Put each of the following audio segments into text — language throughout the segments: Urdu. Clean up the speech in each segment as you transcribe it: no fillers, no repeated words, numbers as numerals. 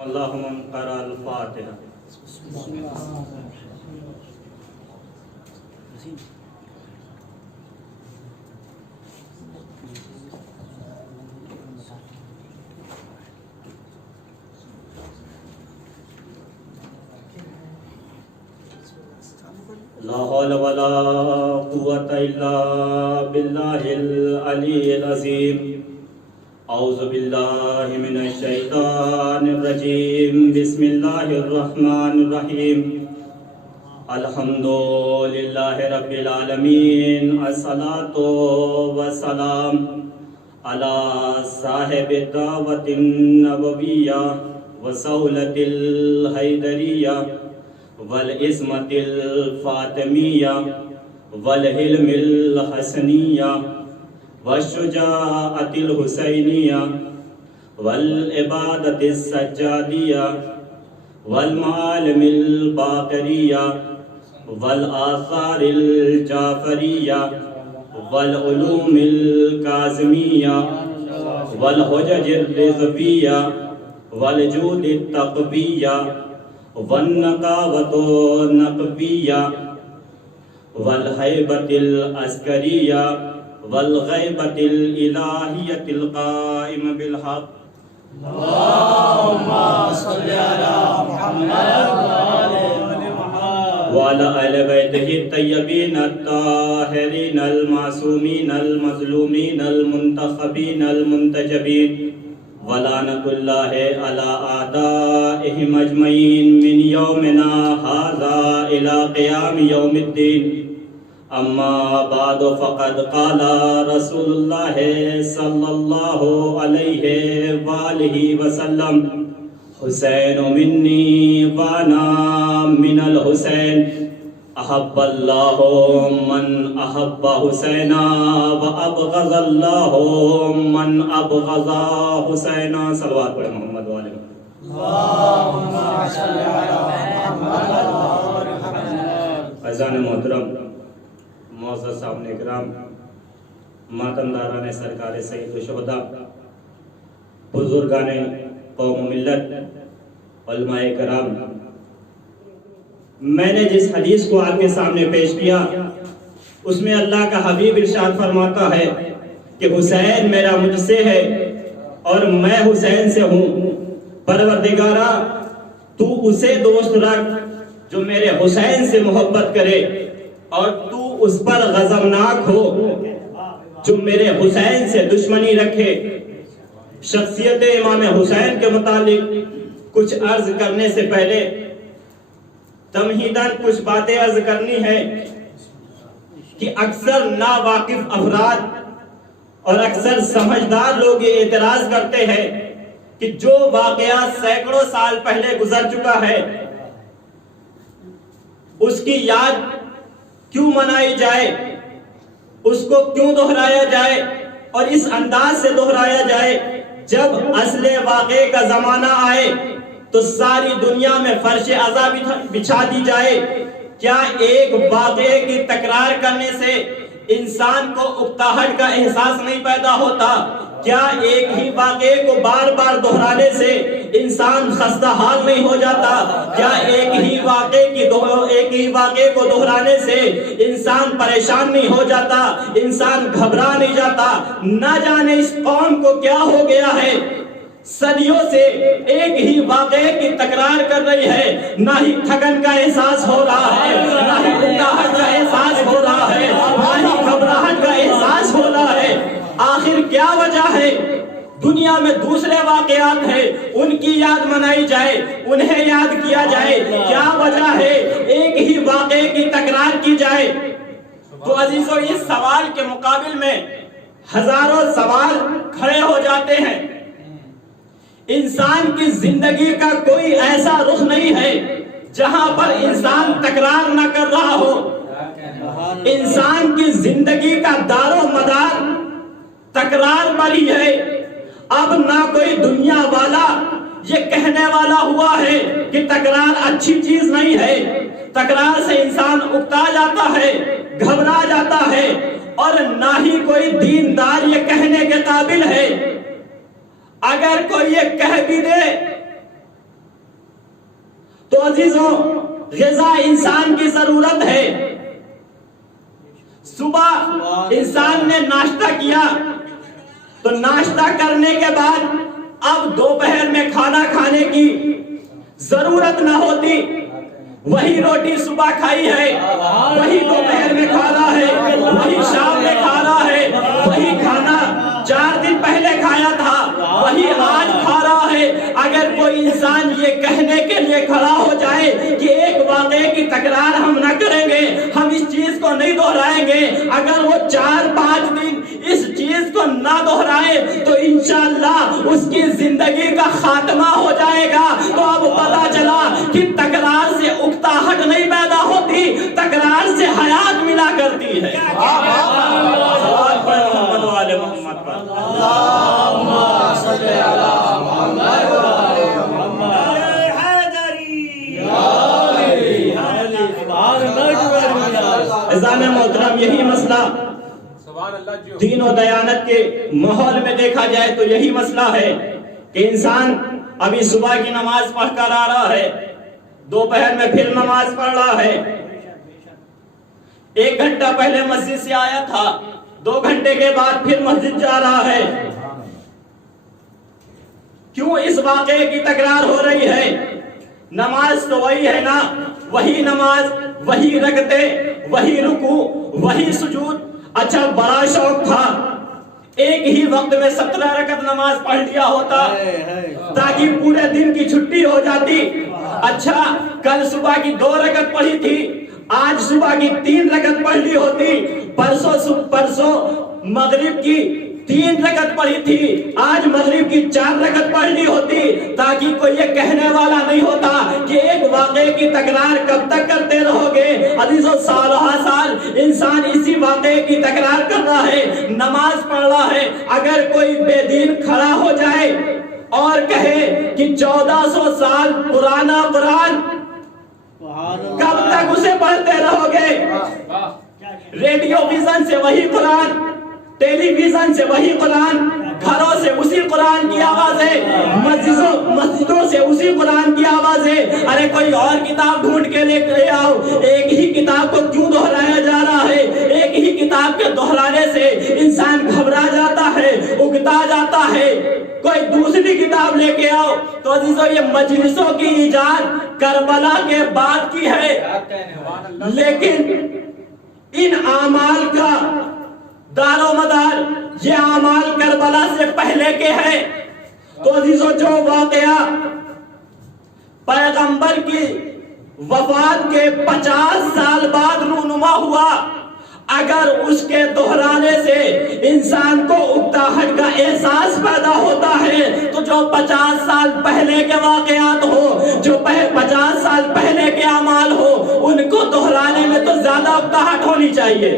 اللهم قرأ الفاتحة. لا حول ولا قوة إلا بالله العلي العظيم. اعوذ باللہ من الشیطان الرجیم. بسم اللہ الرحمن الرحیم. الحمد للہ رب العالمین. الصلاۃ والسلام علی صاحب الدعوۃ النبویہ وصولۃ الحیدریہ والعصمۃ الفاطمیہ والحلم الحسنیہ والشجاعۃ الحسینیہ والعبادۃ السجادیہ والمعالم الباقریہ والآثار الجعفریہ والعلوم الکاظمیہ والحجج الرضویہ والجود التقویہ والنقاوۃ النقویہ والہیبۃ العسکریہ والغیبۃ الالہیۃ القائم بالحق. اللہم صلی علی محمد وعلی آل بیتہ الطیبین الطاہرین المعصومین المظلومین المنتخبین المنتجبین ولعنۃ اللہ علی اعدائہم اجمعین من یومنا ھذا الی قیام یوم الدین. اما بعد فقد قال رسول اللہ صلی اللہ علیہ وآلہ وسلم حسین منی وانا من الحسین احب اللہ من احب حسینا وابغض اللہ من ابغض حسینا. صلوات پڑھیں محمد والے. اللہم صلی علی محمد. عزیزان محترم، معزز صاحب اکرام، ماتم داران سرکار سید الشہداء، بزرگان قوم و ملت، علماء کرام، میں نے جس حدیث کو آپ کے سامنے پیش کیا اس میں اللہ کا حبیب ارشاد فرماتا ہے کہ حسین میرا مجھ سے ہے اور میں حسین سے ہوں. پروردگارا تو اسے دوست رکھ جو میرے حسین سے محبت کرے، اور تو اس پر غضبناک ہو جو میرے حسین سے دشمنی رکھے. شخصیت امام حسین کے متعلق کچھ عرض کرنے سے پہلے تمہیداً کچھ باتیں عرض کرنی ہے کہ اکثر ناواقف افراد اور اکثر سمجھدار لوگ یہ اعتراض کرتے ہیں کہ جو واقعہ سینکڑوں سال پہلے گزر چکا ہے اس کی یاد کیوں منائی جائے، اس کو کیوں دہرایا جائے اور اس انداز سے دہرایا جائے. جب اصل واقعے کا زمانہ آئے تو ساری دنیا میں فرش عذاب بچھا دی جائے. کیا ایک واقعے کی تکرار کرنے سے انسان کو اکتاہٹ کا احساس نہیں پیدا ہوتا؟ کیا ایک ہی واقعے کو بار بار دہرانے سے انسان خستہ حال نہیں ہو جاتا؟ کیا ایک ہی واقعے کو دہرانے سے انسان پریشان نہیں ہو جاتا، انسان گھبرا نہیں جاتا؟ نہ جانے اس قوم کو کیا ہو گیا ہے، صدیوں سے ایک ہی واقعے کی تکرار کر رہی ہے. نہ ہی تھکن کا احساس ہو رہا ہے، نہ ہی اکتاہٹ کا احساس ہو رہا ہے، نہ ہی گھبراہٹ کا احساس ہو رہا ہے. آخر کیا وجہ ہے؟ دنیا میں دوسرے واقعات ہیں، ان کی یاد منائی جائے، انہیں یاد کیا جائے. کیا وجہ ہے ایک ہی واقعے کی تکرار کی جائے؟ تو عزیزو، اس سوال کے مقابل میں ہزاروں سوال کھڑے ہو جاتے ہیں. انسان کی زندگی کا کوئی ایسا رخ نہیں ہے جہاں پر انسان تکرار نہ کر رہا ہو. انسان کی زندگی کا دار و مدار تکرار پر ہی ہے. اب نہ کوئی دنیا والا یہ کہنے والا ہوا ہے کہ تکرار اچھی چیز نہیں ہے. تکرار سے انسان اکتا جاتا ہے، گھبرا جاتا ہے، اور نہ ہی کوئی دیندار یہ کہنے کے قابل ہے. اگر کوئی یہ کہہ بھی دے عزیزوں غذا انسان کی ضرورت ہے. صبح انسان نے ناشتہ کیا تو ناشتہ کرنے کے بعد اب دوپہر میں کھانا کھانے کی ضرورت نہ ہوتی. وہی روٹی صبح کھائی ہے, وہی دوپہر میں کھانا ہے, وہی شام میں کھانا ہے, وہی کھانا 4 دن پہلے کھایا تھا وہی آج کھا رہا ہے. اگر کوئی انسان یہ کہنے کے لیے کھڑا ہو جائے کہ ایک واقعے کی تکرار ہم نہ کریں گے, ہم اس چیز کو نہیں دہرائیں گے, اگر وہ 4-5 دن اس چیز کو نہ دہرائے تو انشاءاللہ اس کی زندگی کا خاتمہ ہو جائے گا. تو اب پتا چلا کہ تکرار سے اکتاہٹ نہیں پیدا ہوتی, تکرار سے حیات ملا کرتی ہے. محمد والے محمد پر اللہم صلی علی محمد وعلی محمد. عزیزان محترم, یہی مسئلہ دین و دیانت کے ماحول میں دیکھا جائے تو یہی مسئلہ ہے کہ انسان ابھی صبح کی نماز پڑھ کر آ رہا ہے, دوپہر میں پھر نماز پڑھ رہا ہے, 1 گھنٹہ پہلے مسجد سے آیا تھا, 2 گھنٹے کے بعد پھر مسجد جا رہا ہے. کیوں اس واقعے کی تکرار ہو رہی ہے؟ نماز تو وہی ہے نا, وہی نماز, وہی رکعتیں, وہی رکوع, وہی سجود. اچھا بڑا شوق تھا ایک ہی وقت میں 17 رکعت نماز پڑھ لیا ہوتا تاکہ پورے دن کی چھٹی ہو جاتی. اچھا کل صبح کی 2 رکعت پڑھی تھی, آج صبح کی 3 رکعت پڑھ لی ہوتی, پرسوں مغرب کی 3 رکعت پڑھی تھی, آج مغرب کی 4 رکعت پڑھ لی ہوتی, تاکہ کوئی یہ کہنے والا نہیں ہوتا کہ ایک واقعے کی تکرار کب تک کرتے رہو گے. عزیزو سالہ سال انسان اسی واقعے کی تکرار کر رہا ہے, نماز پڑھ رہا ہے. اگر کوئی بے دین کھڑا ہو جائے اور کہے کہ 1400 سال پرانا قرآن, کب تک اسے پڑھتے رہو گے؟ ریڈیو ویژن سے وہی قرآن, ٹیلی ویژن سے وہی قرآن, گھروں سے اسی قرآن کی آوازیں, مسجدوں سے اسی قرآن کی آوازیں. ارے کوئی اور کتاب ڈھونڈ کے لے آؤ. ایک ہی کتاب کو کیوں دہرایا جا رہا ہے؟ ایک ہی کتاب کے دہرانے سے انسان گھبرا جاتا ہے, اگتا جاتا ہے. کوئی دوسری کتاب لے کے آؤ. تو عزیزو یہ مجلسوں کی ایجاد کربلا کے بعد کی ہے, لیکن ان اعمال کا دار و مدار یہ اعمال کربلا سے پہلے کے ہیں. تو عزیزو جو واقعہ پیغمبر کی وفات کے 50 سال بعد رونما ہوا, اگر اس کے دہرانے سے انسان کو اکتاہٹ کا احساس پیدا ہوتا ہے تو جو 50 سال پہلے کے واقعات ہو, جو 50 سال پہلے کے اعمال ہو, ان کو دہرانے میں تو زیادہ اکتاہٹ ہونی چاہیے.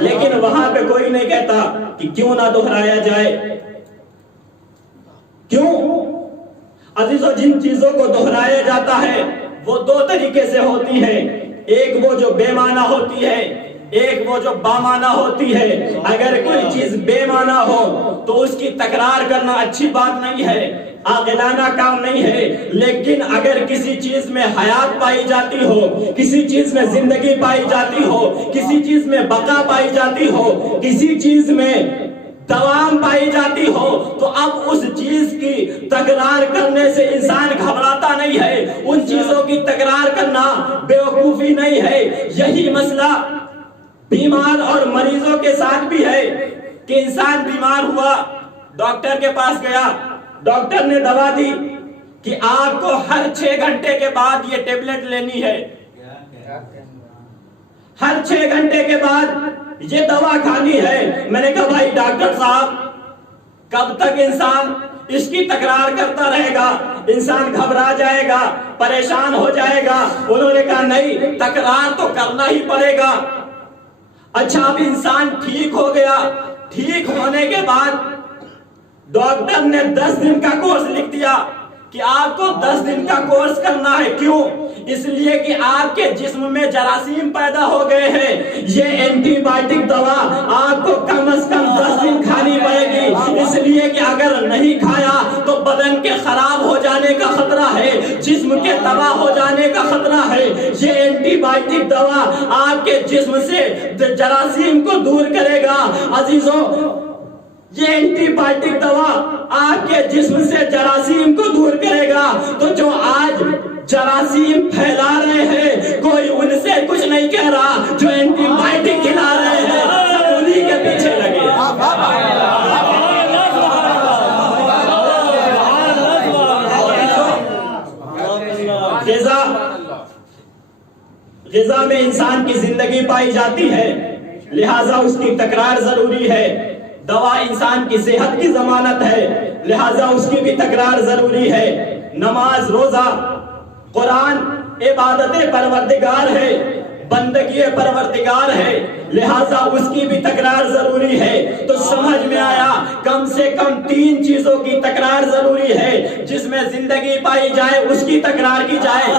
لیکن وہاں پہ کوئی نہیں کہتا کہ کیوں نہ دہرایا جائے. کیوں؟ عزیزو جن چیزوں کو دہرایا جاتا ہے وہ 2 طریقے سے ہوتی ہے. ایک وہ جو بے معنی ہوتی ہے, ایک وہ جو بامعنی ہوتی ہے. اگر کوئی چیز بے معنی ہو تو اس کی تکرار کرنا اچھی بات نہیں ہے, عاقلانہ کام نہیں ہے. لیکن اگر کسی چیز میں حیات پائی جاتی ہو, کسی چیز میں زندگی پائی جاتی ہو, کسی چیز میں بقا پائی جاتی ہو, کسی چیز میں دوام پائی جاتی ہو, تو اب اس چیز کی تکرار کرنے سے انسان گھبراتا نہیں ہے. ان چیزوں کی تکرار کرنا بیوقوفی نہیں ہے. یہی مسئلہ بیمار اور مریضوں کے ساتھ بھی ہے کہ انسان بیمار ہوا, ڈاکٹر کے پاس گیا, ڈاکٹر نے دوا دی کہ آپ کو ہر 6 گھنٹے کے بعد یہ ٹیبلٹ لینی ہے, ہر 6 گھنٹے کے بعد یہ دوا کھانی ہے. میں نے کہا بھائی ڈاکٹر صاحب کب تک انسان اس کی تکرار کرتا رہے گا؟ انسان گھبرا جائے گا, پریشان ہو جائے گا. انہوں نے کہا نہیں, تکرار تو کرنا ہی پڑے گا. اچھا اب انسان ٹھیک ہو گیا, ٹھیک ہونے کے بعد ڈاکٹر نے 10 دن کا کورس لکھ دیا کہ آپ کو 10 دن کا کورس کرنا ہے. کیوں؟ اس لیے کہ آپ کے جسم میں جراثیم پیدا ہو گئے ہیں. یہ اینٹی بائیوٹک دوا آپ کو کم از کم 10 دن کھانی پڑے گی, اس لیے کہ اگر نہیں کھایا تو بدن کے خراب ہو جانے کا خطرہ ہے, جسم کے تباہ ہو جانے کا بائیوٹک دوا آپ کے جسم سے جراثیم کو دور کرے گا۔ عزیزوں، یہ اینٹی بائیوٹک دوا آپ کے جسم سے جراثیم کو دور کرے گا۔ تو جو آج جراثیم پھیلا رہے ہیں، کوئی ان سے کچھ نہیں کہہ رہا، جو اینٹی بائیوٹک کھلا رہے ہیں سب انہی کے پیچھے لگے۔ غذا میں انسان کی زندگی پائی جاتی ہے، لہٰذا اس کی تکرار ضروری ہے۔ دوا انسان کی صحت کی ضمانت ہے، لہٰذا اس کی بھی تکرار ضروری ہے۔ نماز، روزہ، قرآن عبادت پروردگار ہے، بندگی پروردگار ہے، لہٰذا اس کی بھی تکرار ضروری ہے۔ تو سمجھ میں آیا کم سے کم 3 چیزوں کی تکرار ضروری ہے۔ جس میں زندگی پائی جائے اس کی تکرار کی جائے،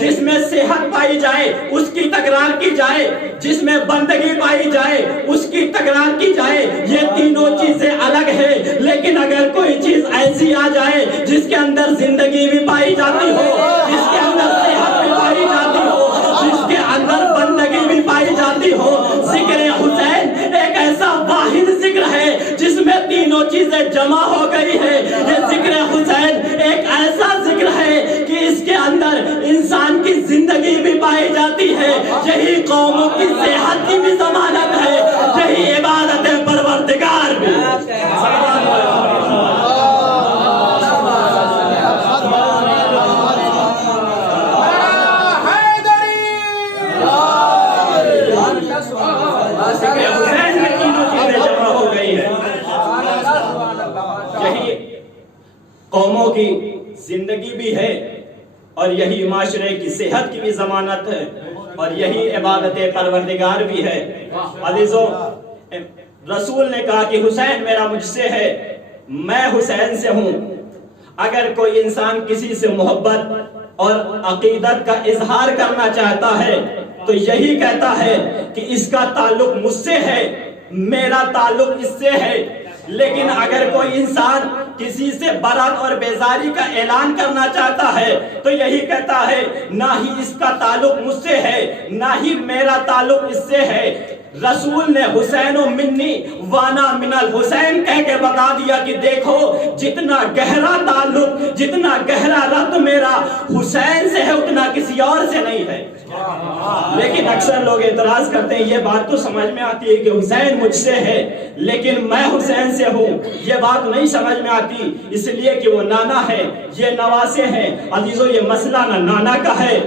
جس میں صحت پائی جائے اس کی تکرار کی جائے، جس میں بندگی پائی جائے اس کی تکرار کی جائے۔ یہ تینوں چیزیں الگ ہیں، لیکن اگر کوئی چیز ایسی آ جائے جس کے اندر زندگی بھی پائی جاتی ہو، جس کے اندر صحت بھی پائی جاتی ہو، جس کے اندر بندگی بھی پائی جاتی ہو، ذکر حسین ایک ایسا واحد ذکر ہے جس میں تینوں چیزیں جمع ہو گئی ہے۔ یہ ذکر حسین ایک ایسا ذکر ہے کہ اس کے اندر انسان کی زندگی بھی پائی جاتی ہے، یہی قوموں کی صحت کی بھی ضمانت ہے، یہی عبادت پروردگار بھی۔ قوموں کی زندگی بھی ہے اور یہی معاشرے کی صحت کی بھی ضمانت ہے اور یہی عبادت پروردگار بھی ہے۔ عزیزوں، رسول نے کہا کہ حسین میرا مجھ سے ہے، میں حسین سے ہوں۔ اگر کوئی انسان کسی سے محبت اور عقیدت کا اظہار کرنا چاہتا ہے تو یہی کہتا ہے کہ اس کا تعلق مجھ سے ہے، میرا تعلق اس سے ہے۔ لیکن اگر کوئی انسان کسی سے برات اور بیزاری کا اعلان کرنا چاہتا ہے تو یہی کہتا ہے نہ ہی اس کا تعلق مجھ سے ہے، نہ ہی میرا تعلق اس سے ہے۔ رسول نے حسین و منی وانا من الحسین کہہ کے بتا دیا کہ دیکھو جتنا گہرا تعلق، جتنا گہرا ربط میرا حسین سے ہے اتنا کسی اور سے نہیں ہے۔ لیکن اکثر لوگ اعتراض کرتے ہیں، یہ بات تو سمجھ میں آتی ہے کہ حسین مجھ سے ہے لیکن میں حسین سے ہوں، یہ بات نہیں سمجھ میں آتی، اس لیے کہ وہ نانا ہے، یہ نواسے ہیں۔ عزیزوں، یہ مسئلہ نہ نانا کا ہے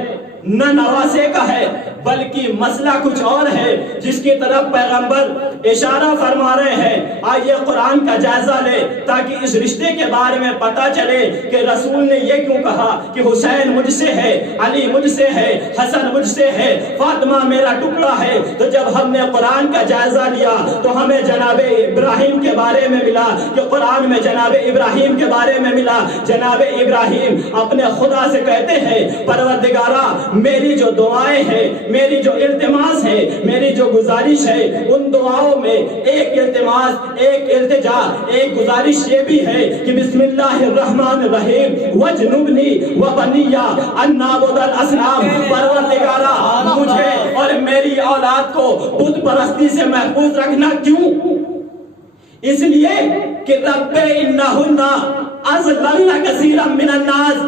نہ نواسے کا ہے، بلکہ مسئلہ کچھ اور ہے جس کی طرف پیغمبر اشارہ فرما رہے ہیں۔ آئیے قرآن کا جائزہ لے تاکہ اس رشتے کے بارے میں پتہ چلے کہ رسول نے یہ کیوں کہا کہ حسین مجھ سے ہے، علی مجھ سے ہے، حسن مجھ سے ہے، فاطمہ میرا ٹکڑا ہے۔ تو جب ہم نے قرآن کا جائزہ لیا تو ہمیں جناب ابراہیم کے بارے میں ملا کہ قرآن میں جناب ابراہیم کے بارے میں ملا۔ جناب ابراہیم اپنے خدا سے کہتے ہیں پروردگارا میری جو دعائیں ہیں، میری جو التماس ہے، میری جو گزارش ہے، ان دعاؤں میں ایک التماس، ایک التجا، ایک گزارش یہ بھی ہے کہ بسم اللہ الرحمن الرحیم وجنبنی وبنی ان نعبد الاصنام۔ پروردگارا مجھے اور میری اولاد کو بت پرستی سے محفوظ رکھنا۔ کیوں؟ اس لیے کہ رب انہن اضللن کثیرا من الناس۔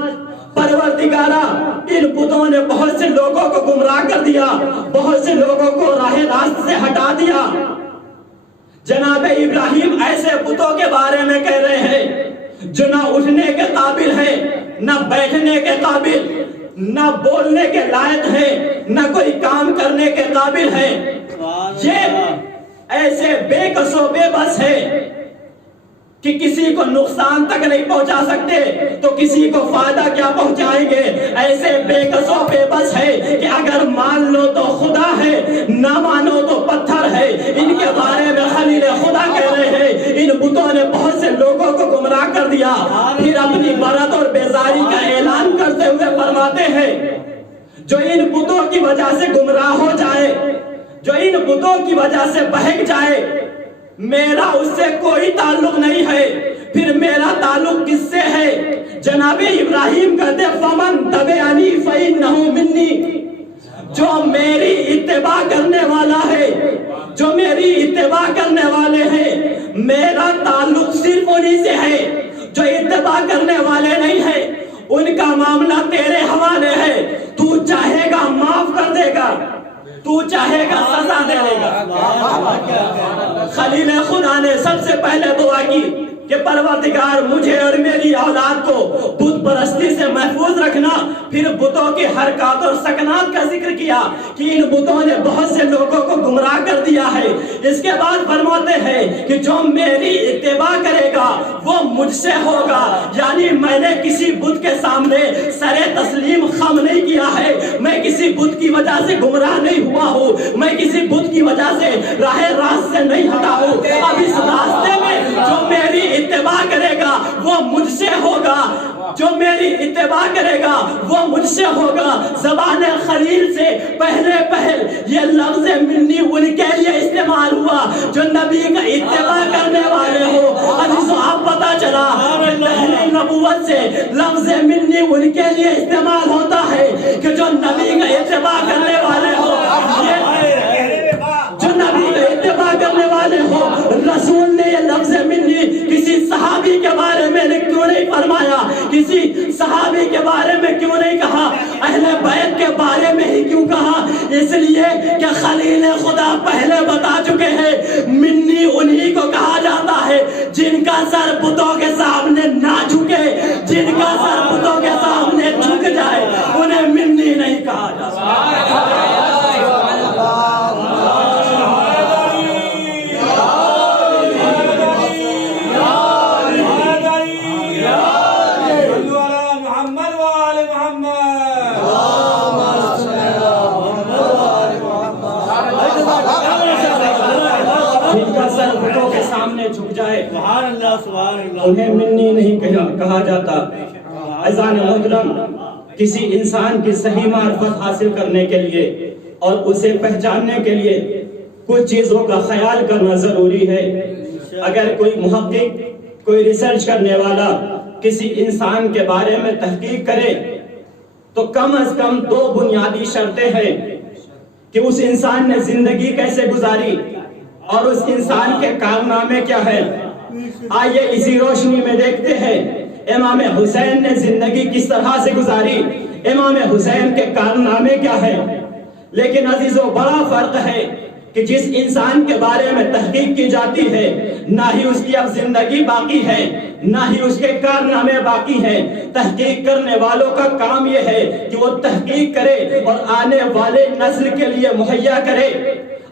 پروردگارا ان بتوں نے بہت سے لوگوں کو گمراہ کر دیا، بہت سے لوگوں کو راہ راست سے ہٹا دیا۔ جناب ابراہیم ایسے بتوں کے بارے میں کہہ رہے ہیں جو نہ اٹھنے کے قابل ہے، نہ بیٹھنے کے قابل، نہ بولنے کے لائق ہے، نہ کوئی کام کرنے کے قابل ہے۔ یہ ایسے بے کس و بے بس ہے کہ کسی کو نقصان تک نہیں پہنچا سکتے تو کسی کو فائدہ کیا پہنچائیں گے۔ ایسے بے کس و بے بس ہے کہ اگر مان لو تو خدا ہے، نہ مانو تو پتھر ہے۔ ان کے بارے میں خلیل خدا کہہ رہے ہیں ان بتوں نے بہت سے لوگوں کو گمراہ کر دیا۔ پھر اپنی برات اور بیزاری کا اعلان کرتے ہوئے فرماتے ہیں جو ان بتوں کی وجہ سے گمراہ ہو جائے، جو ان بتوں کی وجہ سے بہک جائے، میرا اس سے کوئی تعلق نہیں ہے۔ پھر میرا تعلق کس سے ہے؟ جناب ابراہیم کہتے فمن تبعنی فإنہ منی۔ جو میری اتباع کرنے والا ہے، جو میری اتباع کرنے والے ہیں، میرا تعلق صرف انہی سے ہے. جو اتباع کرنے والے نہیں ہیں ان کا معاملہ تیرے حوالے ہے. تو چاہے گا معاف کر دے گا، تو چاہے گا سزا دے دے گا. خلیل خدا نے سب سے پہلے دعا کی کہ پروردگار مجھے اور میری اولاد کو بت پرستی سے محفوظ رکھنا. پھر بتوں کے حرکات اور سکنات کا ذکر کیا کہ ان بتوں نے بہت سے لوگوں کو گمراہ کر دیا ہے. اس کے بعد فرماتے ہیں کہ جو میری اتباع کرے گا وہ مجھ سے ہوگا. یعنی میں نے کسی بت کے سامنے سر تسلیم خم نہیں کیا ہے، میں کسی بت کی وجہ سے گمراہ نہیں ہوا ہوں، میں کسی بت کی وجہ سے راہ راست سے نہیں ہٹا ہوں. اب اس راستے میں جو میری اتباع کرے گا وہ مجھ سے ہوگا، جو میری اتباع کرے گا وہ مجھ سے ہوگا. زبان خلیل سے پہل یہ لفظ منی ان کے لیے استعمال ہوا جو نبی کا اتباع کرنے والے ہو. عزیزو آپ پتا چلا کہ پہلے نبوت سے لفظ منی ان کے لیے استعمال ہوتا ہے کہ جو نبی کا اتباع کرنے والے ہو، جو نبی کا اتباع کرنے والے ہو. رسول نے یہ لفظ منی کسی صحابی کے بارے میں کیوں نہیں فرمایا، کسی صحابی کے بارے میں کیوں نہیں کہا، اہل بیت کے بارے میں ہی کیوں کہا؟ اس لیے کہ خلیل خدا پہلے بتا چکے ہیں منی انہی کو کہا جاتا ہے جن کا سر بتوں کے سامنے نہ جھکے، جن کا سر بتوں کے سامنے جھک جائے انہیں منی نہیں کہا جاتا. انہیں منی نہیں کہا جاتا. عزیزان محترم، کسی انسان کی صحیح معرفت حاصل کرنے کے لیے اور اسے پہچاننے کے لیے کچھ چیزوں کا خیال کرنا ضروری ہے. اگر کوئی محقق، کوئی ریسرچ کرنے والا کسی انسان کے بارے میں تحقیق کرے تو کم از کم 2 بنیادی شرطیں ہیں کہ اس انسان نے زندگی کیسے گزاری اور اس انسان کے کارنامے کیا ہے. آئیے اسی روشنی میں دیکھتے ہیں امام حسین نے زندگی کس طرح سے گزاری، امام حسین کے کارنامے کیا ہے. لیکن عزیزو بڑا فرق ہے کہ جس انسان کے بارے میں تحقیق کی جاتی ہے نہ ہی اس کی اب زندگی باقی ہے، نہ ہی اس کے کارنامے باقی ہیں. تحقیق کرنے والوں کا کام یہ ہے کہ وہ تحقیق کرے اور آنے والے نسل کے لیے مہیا کرے.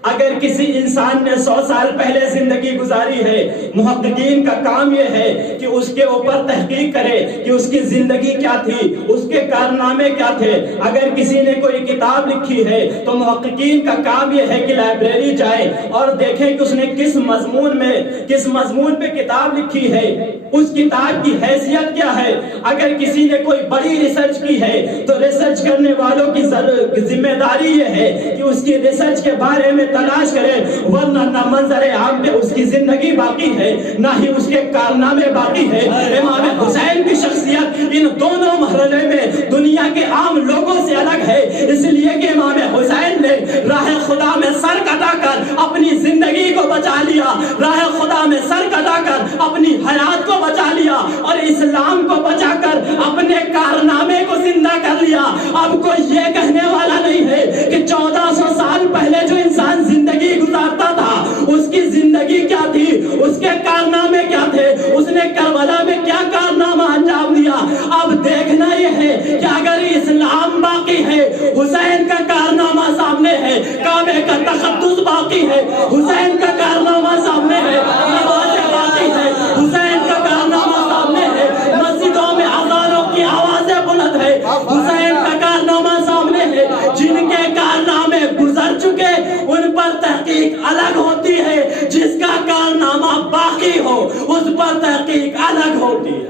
اگر کسی انسان نے 100 سال پہلے زندگی گزاری ہے، محققین کا کام یہ ہے کہ اس کے اوپر تحقیق کرے کہ اس کی زندگی کیا تھی، اس کے کارنامے کیا تھے. اگر کسی نے کوئی کتاب لکھی ہے تو محققین کا کام یہ ہے کہ لائبریری جائے اور دیکھیں کہ اس نے کس مضمون پہ کتاب لکھی ہے، اس کتاب کی حیثیت کیا ہے. اگر کسی نے کوئی بڑی ریسرچ کی ہے تو ریسرچ کرنے والوں کی ذمہ داری یہ ہے کہ اس کی ریسرچ کے بارے میں تلاش کرے، ورنہ نہ منظر عام پہ اس کی زندگی باقی ہے نہ ہی اس کے کارنامے باقی ہے. امام حسین کی شخصیت ان دونوں مرحلے میں دنیا کے عام لوگوں سے الگ ہے، اس لیے کہ امام حسین نے راہ خدا میں سر کٹا کر اپنی زندگی کو بچا لیا، راہ خدا میں سر کٹا کر اپنی حیات کو بچا لیا اور اسلام کو بچا کر اپنے کارنامے کو زندہ کر لیا. اب کوئی یہ کہنے والا نہیں ہے کہ 1400 سال پہلے جو انسان زندگی گزارتا تھا اس کی زندگی کیا تھی، اس کے کارنامے کیا تھے، اس نے کربلا میں کیا کارنامہ انجام دیا. اب دیکھنا یہ ہے کہ اگر اسلام باقی ہے، حسین کا کارنامہ سامنے ہے، کعبے کا تقدس باقی ہے، حسین کا کارنامہ سامنے ہے، نمازیں باقی ہے، حسین کا کارنامہ سامنے ہے، مسجدوں میں اذانوں کی آوازیں بلند ہے، حسین کا کارنامہ سامنے ہے. جن کے کارنامے گزر چکے ان پر تحقیق الگ ہوتی ہے، جس کا کارنامہ باقی ہو اس پر تحقیق الگ ہوتی ہے.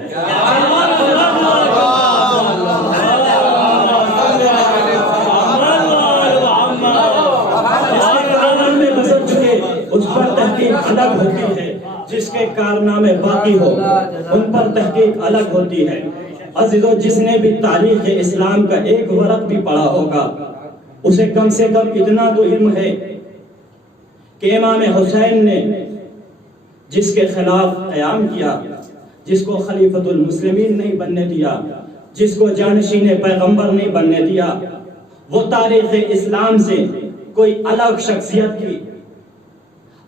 گزر چکے اس پر تحقیق الگ ہوتی ہے، جس کے کارنامے باقی ہو ان پر تحقیق الگ ہوتی ہے. عزیزو، جس نے بھی تاریخ اسلام کا ایک ورق بھی پڑھا ہوگا اسے کم سے کم اتنا تو علم ہے کہ امام حسین نے جس کے خلاف قیام کیا، جس کو خلیفۃ المسلمین نہیں بننے دیا، جس کو جانشین پیغمبر نہیں بننے دیا، وہ تاریخ اسلام سے کوئی الگ شخصیت کی۔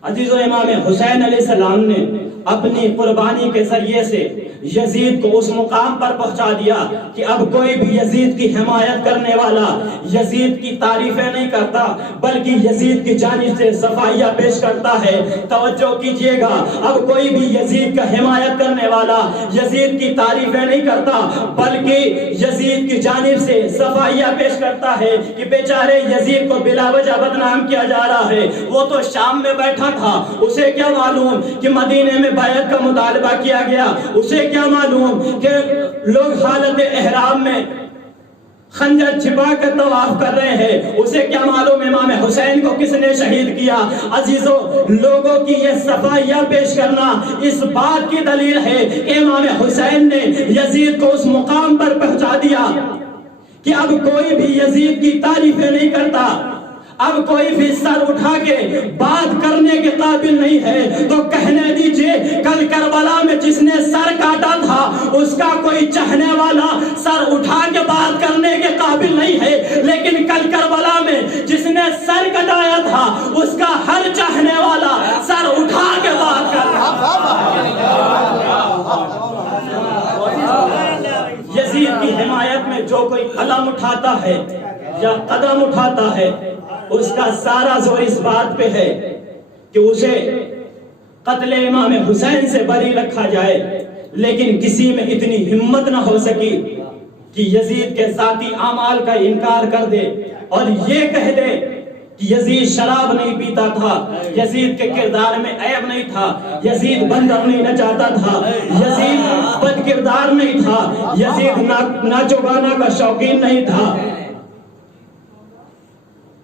عزیزو، امام حسین علیہ السلام نے اپنی قربانی کے ذریعے سے یزید کو اس مقام پر پہنچا دیا کہ اب کوئی بھی یزید کی حمایت کرنے والا یزید کی تعریفیں نہیں کرتا، بلکہ یزید کی جانب سے صفائیہ پیش کرتا ہے۔ توجہ کیجئے گا، اب کوئی بھی یزید کا حمایت کرنے والا یزید کی تعریفیں نہیں کرتا، بلکہ یزید کی جانب سے صفائیہ پیش کرتا ہے کہ بیچارے یزید کو بلا وجہ بدنام کیا جا رہا ہے، وہ تو شام میں بیٹھا تھا، اسے کیا معلوم کہ مدینے میں بیعت کا مطالبہ کیا گیا، اسے کیا معلوم کہ لوگ حالت احرام میں خنجر چھپا کر طواف کر رہے ہیں، اسے کیا معلوم امام حسین کو کس نے شہید کیا۔ عزیزو، لوگوں کی یہ صفائیہ پیش کرنا اس بات کی دلیل ہے کہ امام حسین نے یزید کو اس مقام پر پہنچا دیا کہ اب کوئی بھی یزید کی تعریفیں نہیں کرتا، اب کوئی بھی سر اٹھا کے بات کرنے کے قابل نہیں ہے۔ تو کہنے دیجئے، کل کربلا میں جس نے سر کاٹا تھا اس کا کوئی چاہنے والا سر اٹھا کے بات کرنے کے قابل نہیں ہے، لیکن کل کربلا میں جس نے سر کٹایا تھا اس کا ہر چاہنے والا سر اٹھا کے بات کر رہا ہے۔ یزید کی حمایت میں جو کوئی قلم اٹھاتا ہے یا قدم اٹھاتا ہے، اس کا سارا زور اس بات پہ ہے کہ اسے قتل امام حسین سے بری رکھا جائے، لیکن کسی میں اتنی ہمت نہ ہو سکی کہ یزید کے ذاتی اعمال کا انکار کر دے اور یہ کہہ دے کہ یزید شراب نہیں پیتا تھا، یزید کے کردار میں عیب نہیں تھا، یزید بندر نہیں نچاتا تھا، یزید بد کردار نہیں تھا، یزید ناچو گانا کا شوقین نہیں تھا۔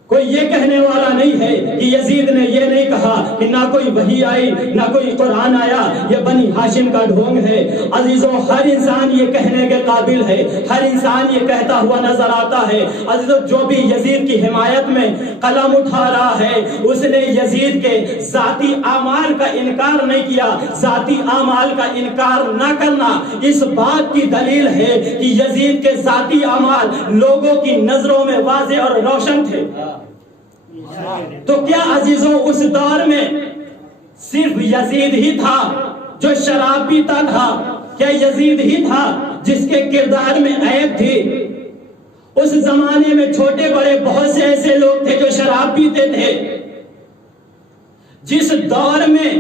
کوئی یہ کہنے والا نہیں ہے کہ یزید نے یہ نہیں کہا کہ نہ کوئی وحی آئی نہ کوئی قرآن آیا، یہ بنی ہاشم کا ڈھونگ ہے۔ عزیزوں، ہر انسان یہ کہنے کے قابل ہے، ہر انسان یہ کہتا ہوا نظر آتا ہے۔ عزیزوں، جو بھی یزید کی حمایت میں قلم اٹھا رہا ہے اس نے یزید کے ذاتی اعمال کا انکار نہیں کیا۔ ذاتی اعمال کا انکار نہ کرنا اس بات کی دلیل ہے کہ یزید کے ذاتی اعمال لوگوں کی نظروں میں واضح اور روشن تھے۔ تو کیا عزیزوں، اس دور میں صرف یزید ہی تھا جو شراب پیتا تھا؟ کیا یزید ہی تھا جس کے کردار میں عیب تھی؟ اس زمانے میں چھوٹے بڑے بہت سے ایسے لوگ تھے جو شراب پیتے تھے۔ جس دور میں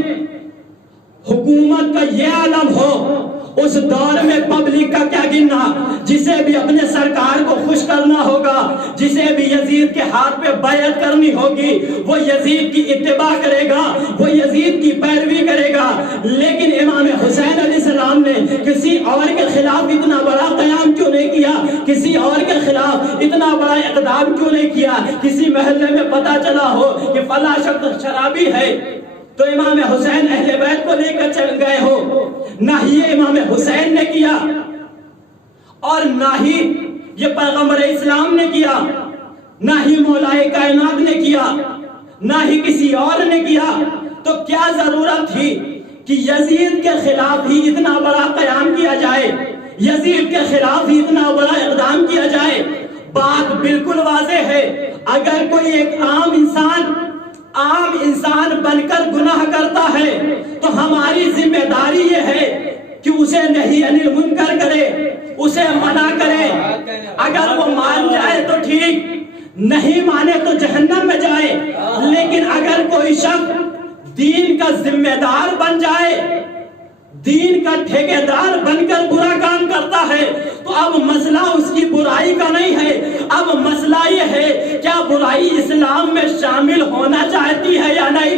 حکومت کا یہ عالم ہو، اس دور میں پبلک کا کیا گننا؟ جسے بھی اپنے سرکار کو خوش کرنا ہوگا، جسے بھی یزید کے ہاتھ پہ بیعت کرنی ہوگی، وہ یزید کی اتباع کرے گا، وہ یزید کی پیروی کرے گا۔ لیکن امام حسین علیہ السلام نے کسی اور کے خلاف اتنا بڑا قیام کیوں نہیں کیا؟ کسی اور کے خلاف اتنا بڑا اقدام کیوں نہیں کیا؟ کسی محلے میں پتہ چلا ہو کہ فلاں شخص شرابی ہے تو امام حسین اہل بیت کو لے کر چل گئے ہو، نہ ہی امام حسین نے کیا اور نہ ہی یہ پیغمبر اسلام نے کیا، نہ ہی مولا کائنات نے کیا، نہ ہی کسی اور نے کیا۔ تو کیا ضرورت تھی کہ یزید کے خلاف ہی اتنا بڑا قیام کیا جائے، یزید کے خلاف ہی اتنا بڑا اقدام کیا جائے؟ بات بالکل واضح ہے، اگر کوئی ایک عام انسان بن کر گناہ کرتا ہے تو ہماری ذمہ داری یہ ہے کہ اسے نہی عن المنکر کرے، اسے منع کرے۔ اگر وہ مان جائے تو ٹھیک، نہیں مانے تو جہنم میں جائے۔ لیکن اگر کوئی شخص دین کا ذمہ دار بن جائے، دین کا ٹھیکیدار بن کر برا کام کرتا ہے، تو اب مسئلہ اس کی برائی کا نہیں ہے، اب مسئلہ یہ ہے کیا برائی اسلام میں شامل ہونا چاہتی ہے یا نہیں۔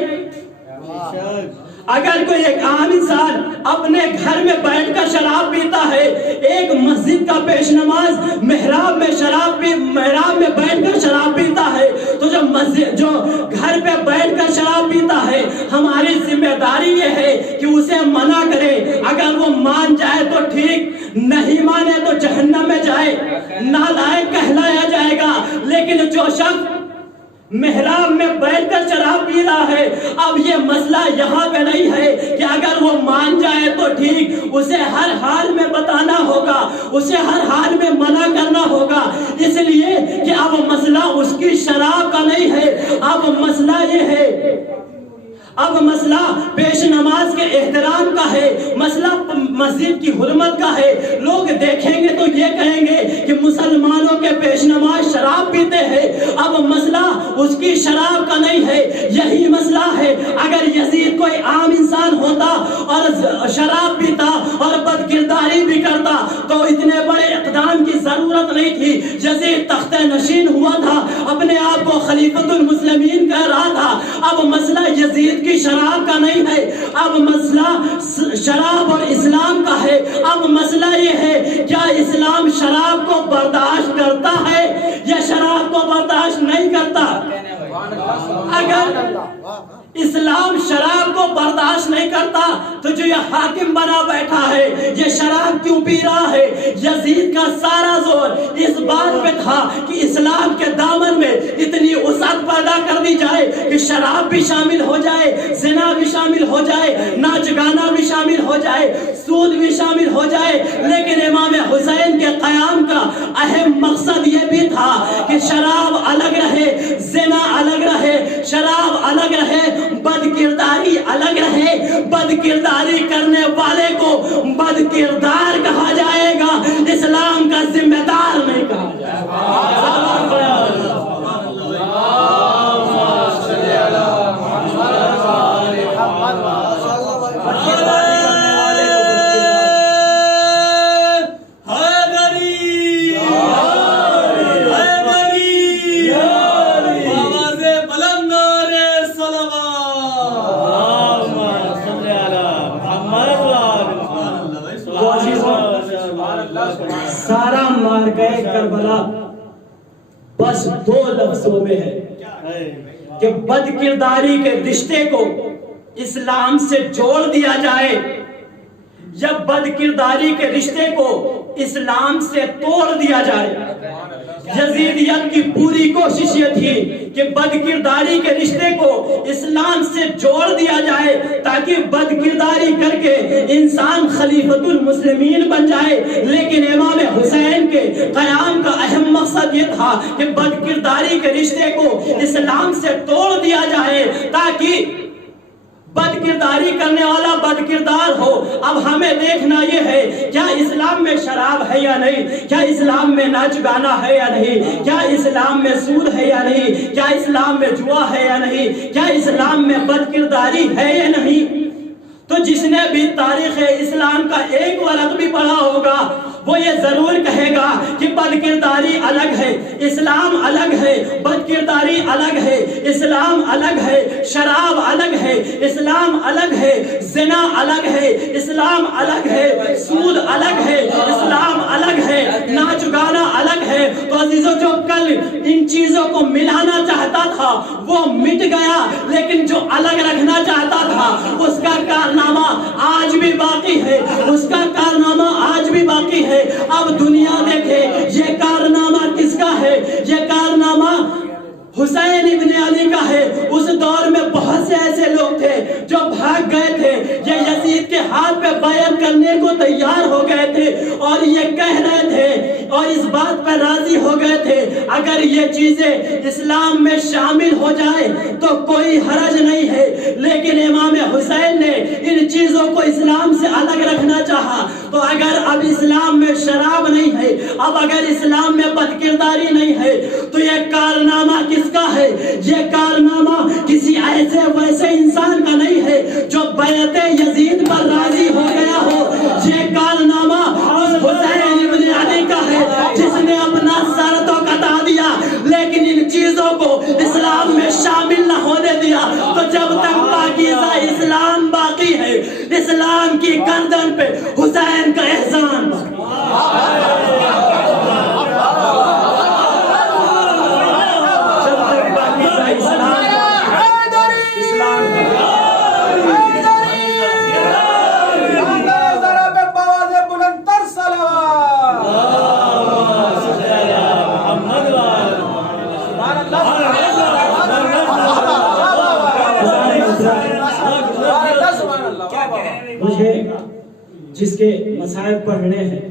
اگر کوئی ایک عام انسان اپنے گھر میں بیٹھ کر شراب پیتا ہے، ایک مسجد کا پیش نماز محراب میں بیٹھ کر شراب پیتا ہے، تو جو گھر پہ بیٹھ کر شراب پیتا ہے، ہماری ذمہ داری یہ ہے کہ اسے منع کرے۔ اگر وہ مان جائے تو ٹھیک، نہیں مانے تو جہنم میں جائے، نالائق کہلایا جائے گا۔ لیکن لیکن جو شخص محراب میں بیٹھ کر شراب پی رہا ہے، اب یہ مسئلہ یہاں پہ نہیں ہے کہ اگر وہ مان جائے تو ٹھیک، اسے ہر حال میں بتانا ہوگا، اسے ہر حال میں منع کرنا ہوگا، اس لیے کہ اب مسئلہ اس کی شراب کا نہیں ہے، اب مسئلہ یہ ہے، اب مسئلہ پیش نماز کے احترام کا ہے، مسئلہ مسجد کی حرمت کا ہے۔ لوگ دیکھیں گے تو یہ کہیں گے کہ مسلمانوں کے پیش نماز شراب پیتے ہیں، اب مسئلہ اس کی شراب کا نہیں ہے، یہی مسئلہ ہے۔ اگر یزید کوئی عام انسان ہوتا اور شراب پیتا اور بد کرداری بھی کرتا تو اتنے بڑے اقدام کی ضرورت نہیں تھی۔ یزید تخت نشین ہوا تھا، اپنے آپ کو خلیفۃ المسلمین کہہ رہا تھا۔ اب مسئلہ یزید کی شراب کا نہیں ہے، اب مسئلہ شراب اور اسلام کا ہے۔ اب مسئلہ یہ ہے، کیا اسلام شراب کو برداشت کرتا ہے یا شراب کو برداشت نہیں کرتا؟ اگر اسلام شراب کو برداشت نہیں کرتا تو جو یہ حاکم بنا بیٹھا ہے یہ شراب کیوں پی رہا ہے؟ یزید کا سارا زور اس بات پہ تھا کہ اسلام کے دامن میں اتنی وسعت پیدا کر دی جائے کہ شراب بھی شامل ہو جائے، زنا بھی شامل ہو جائے، ناچ گانا بھی شامل ہو جائے، سود بھی شامل ہو جائے۔ لیکن امام حسین کے قیام کا اہم مقصد یہ بھی تھا کہ شراب الگ رہے، زنا الگ رہے، شراب الگ رہے، بد کرداری الگ رہے۔ بد کرداری کرنے والے کو بد کردار کہا جائے گا، اسلام کا ذمہ دار نہیں کہا جائے گا۔ سارا مار گئے کربلا بس دو لفظوں میں ہے کہ بد کرداری کے رشتے کو اسلام سے جوڑ دیا جائے یا بد کرداری کے رشتے کو اسلام سے توڑ دیا جائے۔ یزیدیت کی پوری کوشش یہ تھی کہ بد کرداری کے رشتے کو اسلام سے جوڑ دیا جائے تاکہ بد کرداری کر کے انسان خلیفۃ المسلمین بن جائے۔ لیکن امام حسین کے قیام کا اہم مقصد یہ تھا کہ بد کرداری کے رشتے کو اسلام سے توڑ دیا جائے تاکہ بد کرداری کرنے والا بد کردار ہو۔ اب ہمیں دیکھنا یہ ہے کیا اسلام میں شراب ہے یا نہیں، کیا اسلام میں ناچ گانا ہے یا نہیں، کیا اسلام میں سود ہے یا نہیں، کیا اسلام میں جوا ہے یا نہیں، کیا اسلام میں بد کرداری ہے یا نہیں۔ تو جس نے بھی تاریخ اسلام کا ایک ورق بھی پڑھا ہوگا وہ یہ ضرور کہے گا کہ بد کرداری الگ ہے، اسلام الگ ہے، بد کرداری الگ ہے، اسلام الگ ہے، شراب الگ ہے، اسلام الگ ہے، زنا الگ ہے، اسلام الگ ہے، سود الگ ہے، اسلام الگ ہے، ناچ گانا الگ ہے۔ تو عزیزو جو کل ان چیزوں کو ملانا چاہتا تھا وہ مٹ گیا، لیکن جو الگ رکھنا چاہتا تھا اس کا کارنامہ آج بھی باقی ہے، اس کا کارنامہ آج بھی باقی ہے۔ اب دنیا دیکھے یہ کارنامہ کس کا ہے؟ یہ کارنامہ حسین ابن علی کا ہے۔ اس دور میں بہت سے ایسے لوگ تھے جو بھاگ گئے تھے، یہ یزید کے ہاتھ پہ بیعت کرنے کو تیار ہو گئے تھے اور یہ کہہ رہے تھے اور اس بات پر راضی ہو گئے تھے اگر یہ چیزیں اسلام میں شامل ہو جائے تو کوئی حرج نہیں ہے۔ لیکن امام حسین نے ان چیزوں کو اسلام سے الگ رکھنا چاہا۔ تو اگر اب اسلام میں شراب نہیں ہے، اب اگر اسلام میں بد کرداری نہیں ہے تو یہ کارنامہ کس کا ہے؟ یہ کارنامہ کسی ایسے ویسے انسان کا نہیں ہے جو بیعت یزید پر راضی ہو گیا ہو۔ یہ کارنامہ اس حسین ابن علی کا ہے جس نے اپنا سر تو کٹا دیا لیکن ان چیزوں کو اسلام میں شامل نہ ہونے دیا۔ تو جب تک پاکیزہ اسلام باقی ہے، اسلام کی گردن پہ حسین کا احسان اسلام جس کے مصائب پڑھنے ہیں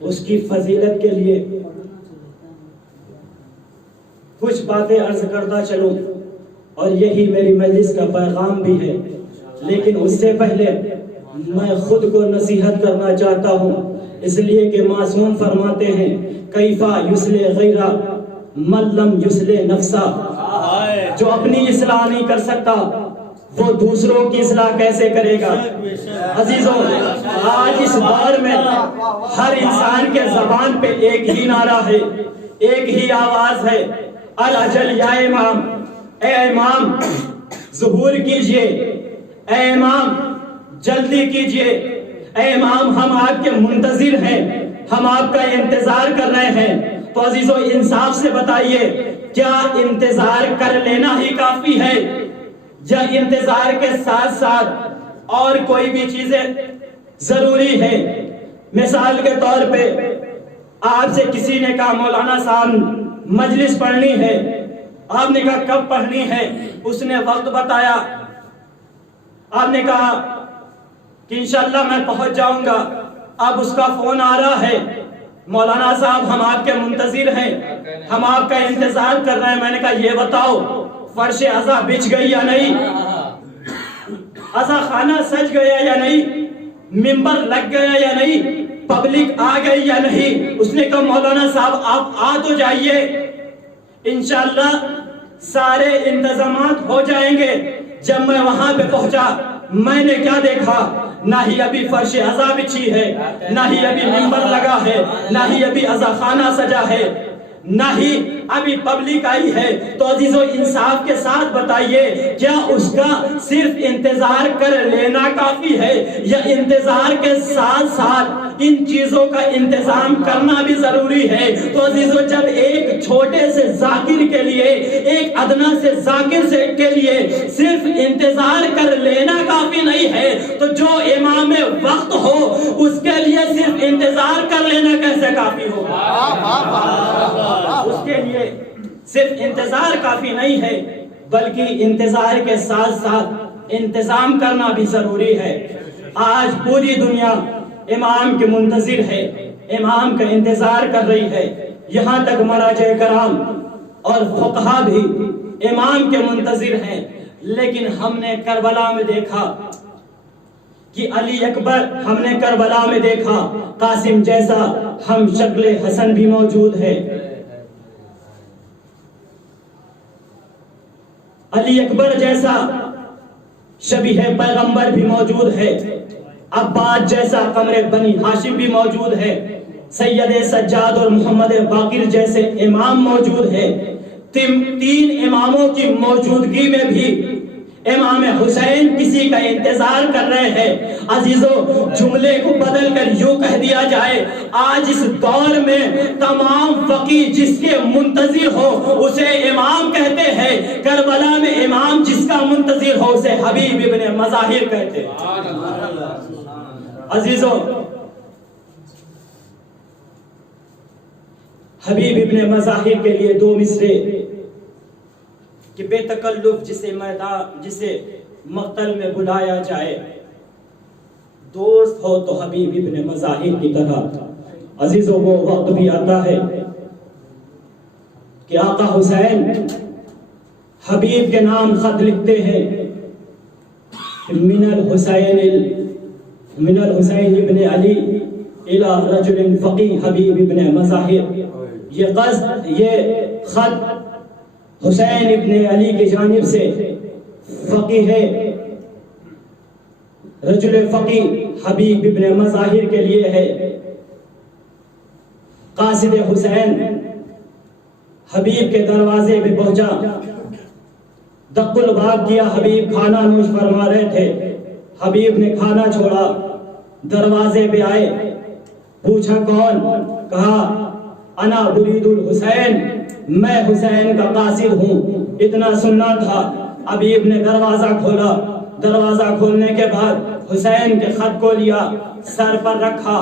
اس کی فضیلت کے لیے کچھ باتیں عرض کرتا چلوں، اور یہی میری مجلس کا پیغام بھی ہے، لیکن اس سے پہلے میں خود کو نصیحت کرنا چاہتا ہوں، اس لیے کہ معصوم فرماتے ہیں کیفا یصلح غیرہ من لم یصلح نفسہ، جو اپنی اصلاح نہیں کر سکتا وہ دوسروں کی اصلاح کیسے کرے گا؟ عزیزوں، آج اس دور میں ہر انسان کے زبان پہ ایک ہی نعرہ ہے، ایک ہی آواز ہے، الاجل یا امام، اے امام ظہور کیجئے، اے امام جلدی کیجئے، اے امام ہم آپ کے منتظر ہیں، ہم آپ کا انتظار کر رہے ہیں۔ تو عزیزوں انصاف سے بتائیے، کیا انتظار کر لینا ہی کافی ہے یا انتظار کے ساتھ ساتھ اور کوئی بھی چیزیں ضروری ہے؟ مثال کے طور پہ آپ سے کسی نے کہا مولانا صاحب مجلس پڑھنی ہے، آپ نے کہا کب پڑھنی ہے، اس نے وقت بتایا، آپ نے کہا کہ انشاءاللہ میں پہنچ جاؤں گا، اب اس کا فون آ رہا ہے مولانا صاحب ہم آپ کے منتظر ہیں، ہم آپ کا انتظار کر رہے ہیں۔ میں نے کہا یہ بتاؤ فرش عزا بچھ گئی یا نہیں، عزا خانہ سج گیا یا نہیں، منبر لگ گیا یا نہیں، پبلک آ گئی یا نہیں؟ اس نے کہا مولانا صاحب آپ آ تو جائیے، انشاءاللہ سارے انتظامات ہو جائیں گے۔ جب میں وہاں پہ پہنچا میں نے کیا دیکھا؟ نہ ہی ابھی فرش عزا بچھی ہے، نہ ہی ابھی منبر لگا ہے، نہ ہی ابھی عزا خانہ سجا ہے، نہ ہی ابھی پبلک آئی ہے۔ تو عزیزو انصاف کے ساتھ بتائیے، کیا اس کا صرف انتظار کر لینا کافی ہے یا انتظار کے ساتھ ساتھ ان چیزوں کا انتظام کرنا بھی ضروری ہے؟ تو عزیزو جب ایک چھوٹے سے ذاکر کے لیے، ایک ادنا سے ذاکر سے کے لیے صرف انتظار کر لینا کافی نہیں ہے، تو جو امام وقت ہو اس کے لیے صرف انتظار کر لینا کیسے کافی ہوگا؟ اس کے لیے صرف انتظار کافی نہیں ہے بلکہ انتظار کے ساتھ ساتھ انتظام کرنا بھی ضروری ہے۔ آج پوری دنیا امام کے منتظر ہے، امام کا انتظار کر رہی ہے، یہاں تک مراجع کرام اور فقہا بھی امام کے منتظر ہیں۔ لیکن ہم نے کربلا میں دیکھا کہ علی اکبر، ہم نے کربلا میں دیکھا قاسم جیسا ہم شکل حسن بھی موجود ہے، علی اکبر جیسا شبیہ پیغمبر بھی موجود ہے، عباس جیسا قمر بنی ہاشم بھی موجود ہے، سید سجاد اور محمد باقر جیسے امام موجود ہے۔ تین اماموں کی موجودگی میں بھی امام حسین کسی کا انتظار کر رہے ہیں۔ عزیزو جملے کو بدل کر یوں کہہ دیا جائے، آج اس دور میں تمام فقیہ جس کے منتظر ہو اسے امام کہتے ہیں، کربلا میں امام جس کا منتظر ہو اسے حبیب ابن مظاہر کہتے ہیں۔ عزیزو حبیب ابن مظاہر کے لیے دو مصرے کہ بے تکلف جسے مقتل میں بلایا جائے، دوست ہو تو حبیب ابن مظاہر کی طرح۔ عزیزو وہ وقت بھی آتا ہے کہ آقا حسین حبیب کے نام خط لکھتے ہیں، من الحسین ابن علی الى رجل فقی حبیب ابن مظاہر۔ یہ خط حسین ابن علی کی جانب سے فقیہ رجل فقی حبیب ابن مظاہر کے لیے ہے۔ قاصد حسین حبیب کے دروازے پہ پہنچا، دق الباب کیا، حبیب کھانا نوش فرما رہے تھے، حبیب نے کھانا چھوڑا، دروازے پہ آئے، پوچھا کون؟ کہا انا برید الحسین، میں حسین کا قاصد ہوں۔ اتنا سننا تھا، حبیب نے دروازہ کھولا، دروازہ کھولنے کے بعد حسین کے خط کو لیا، سر پر رکھا،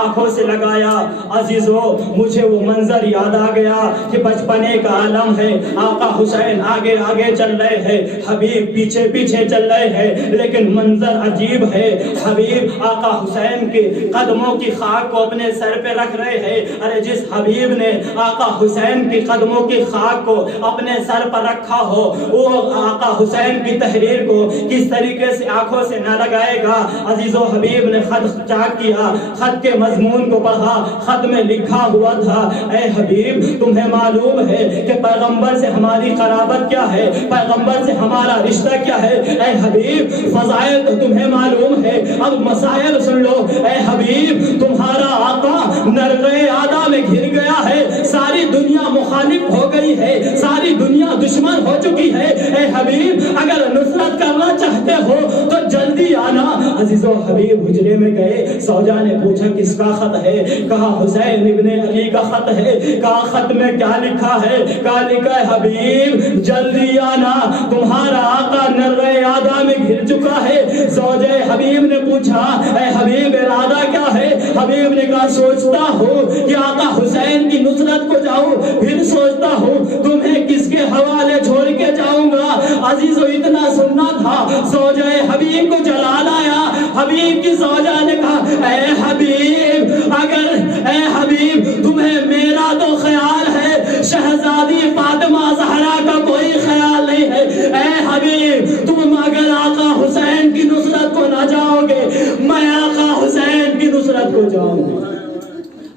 آنکھوں سے لگایا۔ عزیزو مجھے وہ منظر یاد آ گیا کہ بچپنے کا عالم ہے، آقا حسین آگے آگے چل رہے ہیں، حبیب پیچھے پیچھے چل رہے ہیں، لیکن منظر عجیب ہے۔ حبیب آقا حسین کے قدموں کی خاک کو اپنے سر پہ رکھ رہے ہیں۔ ارے جس حبیب نے آقا حسین کی قدموں کی خاک کو اپنے سر پر رکھا ہو، وہ آقا حسین کی تحریر کو کس طریقے سے آنکھوں سے نہ لگائے گا۔ عزیزو حبیب نے خط چاک کیا، خط کے مضمون کو پڑھا، خط میں لکھا ہوا تھا، اے حبیب تمہیں معلوم ہے کہ پیغمبر سے ہماری قرابت کیا ہے، پیغمبر سے ہمارا رشتہ کیا ہے۔ اے حبیب فضائل تو تمہیں معلوم ہے، اب مسائل سن لو۔ اے حبیب تمہارا آقا نرغے آدھا میں گھر گیا ہے، ساری دنیا مخالف ہو گئی ہے، ساری دنیا دشمن ہو چکی ہے۔ اے حبیب اگر نصرت کرنا چاہتے ہو تو جلدی آنا۔ عزیزو حبیب حجرے میں گئے، سوجا نے پوچھا کس کا خط ہے؟ کہا حسین ابن علی کا خط ہے۔ کہا خط میں کیا لکھا ہے؟ کہا لکھا ہے حبیب جلدی آنا، تمہارا آقا نرغے آدھا میں گھر چکا ہے۔ زوجہ حبیب نے پوچھا اے حبیب ارادہ کیا ہے؟ حبیب نے کہا سوچتا ہوں کہ آقا حسین کی نصرت کو جاؤں، پھر سوچتا ہوں تمہیں کس کے حوالے چھوڑ کے جاؤں گا۔ عزیزو اتنا سننا تھا، زوجہ حبیب کو جلال آیا۔ حبیب کی زوجہ نے کہا اے حبیب اگر اے حبیب تمہیں میرا تو خیال ہے، شہزادی فاطمہ زہرا کا کوئی خیال نہیں ہے۔ اے حبیب تم اگر آقا حسین کی نصرت کو نہ جاؤ گے، میں آقا حسین کی نصرت کو جاؤں گا۔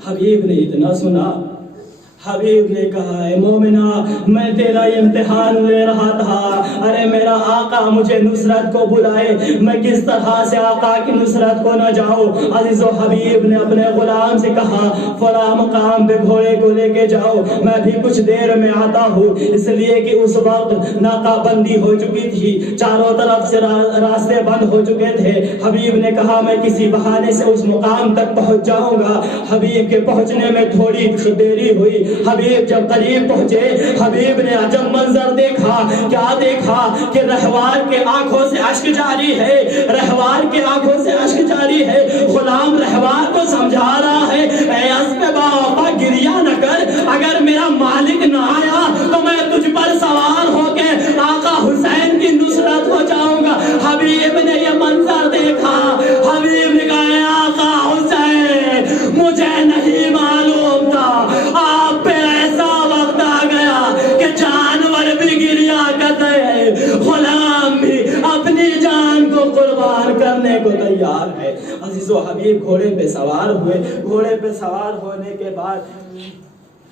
حبیب نے اتنا سنا، حبیب نے کہا اے مومنہ میں تیرا امتحان لے رہا تھا، ارے میرا آقا مجھے نصرت کو بلائے، میں کس طرح سے آقا کی نصرت کو نہ جاؤں۔ عزیزو حبیب نے اپنے غلام سے کہا فلاں مقام پہ گھوڑے کو لے کے جاؤ، میں بھی کچھ دیر میں آتا ہوں، اس لیے کہ اس وقت ناکہ بندی ہو چکی تھی، چاروں طرف سے راستے بند ہو چکے تھے۔ حبیب نے کہا میں کسی بہانے سے اس مقام تک پہنچ جاؤں گا۔ حبیب کے پہنچنے میں تھوڑی دیری ہوئی۔ حبیب جب قریب پہنچے، حبیب نے عجب منظر دیکھا۔ کیا دیکھا کہ رہوار کے آنکھوں سے اشک جاری ہے، رہوار کے آنکھوں سے اشک جاری ہے۔ غلام رہوار کو سمجھا رہا ہے اے اسب باوفا گریہ نہ کر، اگر میرا مالک نہ آیا تو میں تجھ پر سوار ہو کے آقا حسین کی نصرت ہو جاؤں گا۔ حبیب نے یہ منظر دیکھا، حبیب نے کہا اے آقا حسین مجھے نہیں معلوم تھا آپ پہ ایسا وقت آ گیا کہ جانور بھی گریہ کرتے ہیں، غلام بھی اپنی جان کو قربان کرنے کو تیار ہے۔ عزیزو حبیب گھوڑے پہ سوار ہوئے، گھوڑے پہ سوار ہونے کے بعد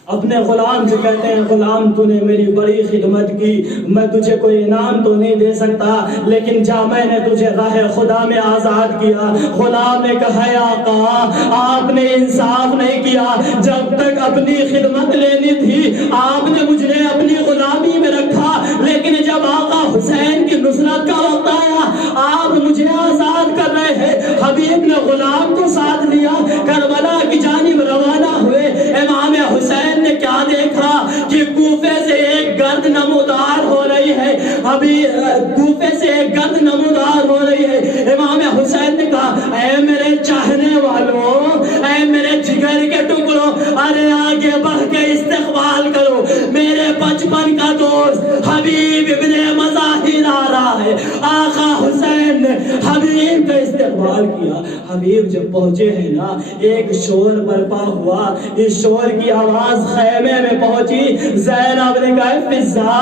اپنے غلام سے کہتے ہیں غلام تو نے میری بڑی خدمت کی، میں تجھے کوئی انعام تو نہیں دے سکتا، لیکن جا میں نے تجھے راہ خدا میں آزاد کیا۔ غلام نے کہا آقا آپ نے انصاف نہیں کیا، جب تک اپنی خدمت لینی تھی آپ نے مجھے اپنی غلامی میں رکھا، لیکن جب آقا حسین کی نصرت کا وقت آیا آپ مجھے آزاد کر رہے ہیں۔ حبیب نے غلام کو ساتھ لیا، کربلا کی جانب روانہ ہوئے۔ امام حسین نے کیا دیکھا کہ کوفے سے ایک گرد نمودار ہو رہی ہے، ابھی کوفے سے ایک گرد نمودار ہو رہی ہے۔ امام حسین نے کہا اے میرے چاہنے والوں، اے میرے جگر کے ٹکڑوں، ارے آگے بڑھ کے استقبال کرو، میرے بچپن کا دوست حبیب ابن مظاہر آ رہا ہے۔ آقا حسین نے حبیب کا استقبال کیا۔ حبیب جب پہنچے ہیں نا ایک شور برپا ہوا، اس شور کی آواز خیمے میں پہنچی۔ زینب نے کہا فضا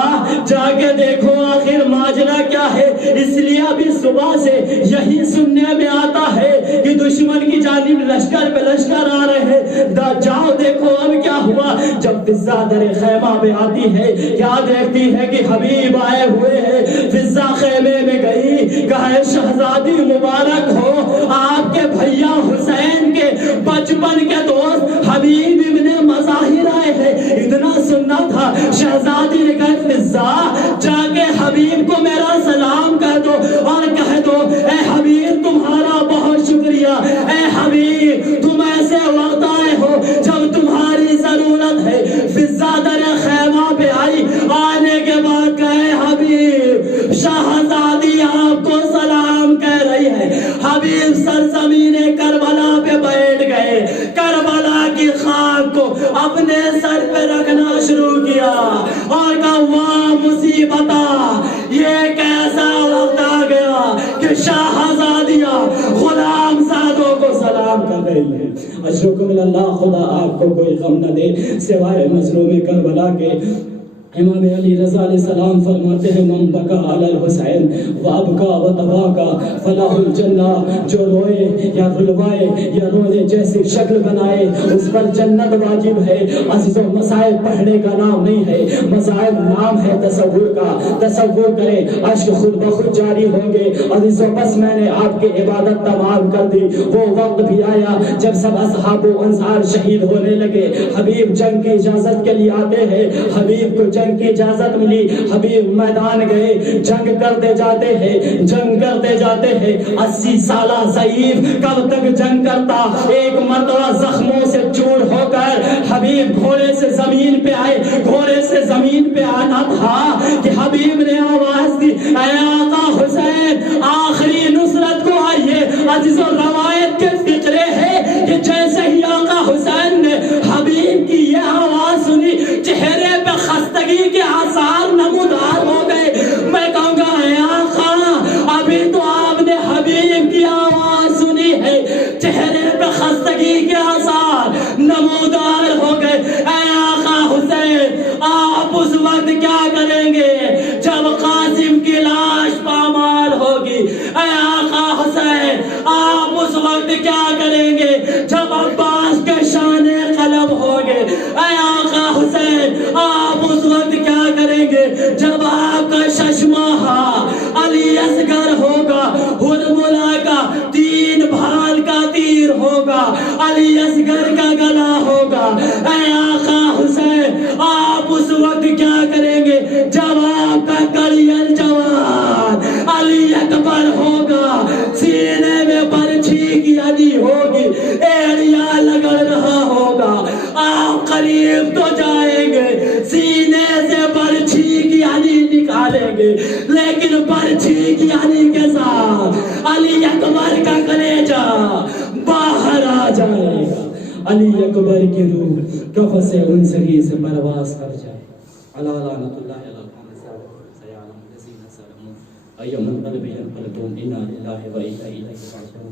جا کے دیکھو آخر ماجرا کیا ہے، اس لیے ابھی صبح سے یہی سننے میں آتا ہے کہ دشمن کی جانب لشکر پہ لشکر آ رہے ہیں، جاؤ دیکھو اب کیا ہوا۔ جب فضا در خیمہ پہ آتی ہے کیا دیکھتی ہے کہ حبیب آئے ہوئے ہیں۔ فضا خیمے میں گئی، کہا شہزادی مبارک ہو، آپ کے بھیا حسین کے بچپن کے دوست حبیب ابن مظاہر آئے ہیں۔ اتنا سننا تھا، شہزادی نے کہا فضا جا کے حبیب کو میرا سلام کہہ دو اور کہہ دو اے حبیب تمہارا بہت شکریہ، اے حبیب تم ایسے وقت آئے ہو جب تمہاری ضرورت ہے۔ فضا در خیمہ پہ آئی، آنے کے بعد کہے حبیب شہزادی آپ کو سلام کہہ رہی ہے۔ حبیب سرزمین کربلا اپنے سر پہ رکھنا شروع کیا اور کہا واہ مصیبتا، یہ کیسا وقت آ گیا کہ شاہزادیاں غلام زادوں کو سلام کر رہی ہیں۔ اشرکم اللہ، خدا آپ کو کوئی غم نہ دے سوائے مظلوم کربلا کے۔ امام علی رضا علیہ السلام فرماتے ہیں من بکا علی الحسین وابکا وتباکا فلاح الجنہ، جو روئے یا رلوائے یا رونے جیسی شکل بنائے اس پر جنت واجب ہے۔ عزیزوں مسائل پڑھنے کا نام نہیں ہے، مسائل نام ہے تصور کا۔ تصور کریں عشق خود بخود جاری ہوں گے۔ عزیزوں بس میں نے آپ کی عبادت تمام کر دی۔ وہ وقت بھی آیا جب سب اصحاب و انصار شہید ہونے لگے، حبیب جنگ کی اجازت کے لیے آتے ہیں، حبیب کو جنگ کی اجازت ملی، حبیب میدان گئے، جنگ کرتے جاتے ہیں، جنگ کرتے جاتے ہیں۔ 80 سالہ ضعیف کب تک جنگ کرتا؟ ایک مرتبہ زخموں سے چور ہو کر حبیب گھوڑے سے زمین پہ آئے۔ گھوڑے سے زمین پہ آنا تھا کہ حبیب نے آواز دی اے آقا حسین آخری نصرت کو آئیے۔ عزیزوں روایت کے فقرے ہے کہ جیسے ہی آقا حسین نے حبیب کی یہ آواز سنی، چہرے پہ خستگی کے آثار نمودار ہو گئے۔ میں کہوں گا اے آقا ابھی تو آپ نے حبیب کی آواز سنی ہے، چہرے پہ خستگی کے آثار نمودار ہو گئے۔ اے آقا حسین آپ اس وقت کیا کریں گے جب قاسم کی لاش پامال ہوگی؟ اے آقا حسین آپ اس وقت کیا کریں گے جب عباس کے شان قلم ہوگے؟ اے آقا حسین آپ اس وقت کیا کریں گے جب آپ کا ششماہا علی اصغر ہوگا، ہرملا کا 3 بھال کا تیر ہوگا، علی اصغر کا گلا ہوگا؟ اے آقا حسین آپ اس وقت کیا کریں گے جب آپ کا کلیل جوان علی اکبر ہوگا، سینے میں برچھی کی علی ہوگی، ایڑیا لگڑ رہا ہوگا، آپ قریب تو جائیں گے، سینے سے برچھی کی علی نکالیں گے، لیکن برچھی کی علی کے ساتھ علی اکبر کا کلیجہ باہر آ جائے گا۔ علی اکبر کی روح کفن سے انسری سے پرواز کر جائے۔ اللہ لعنت اللہ علی القوم سیعلم الذین ظلموا ای منقلب ینقلبون انا للہ و انا الیہ راجعون۔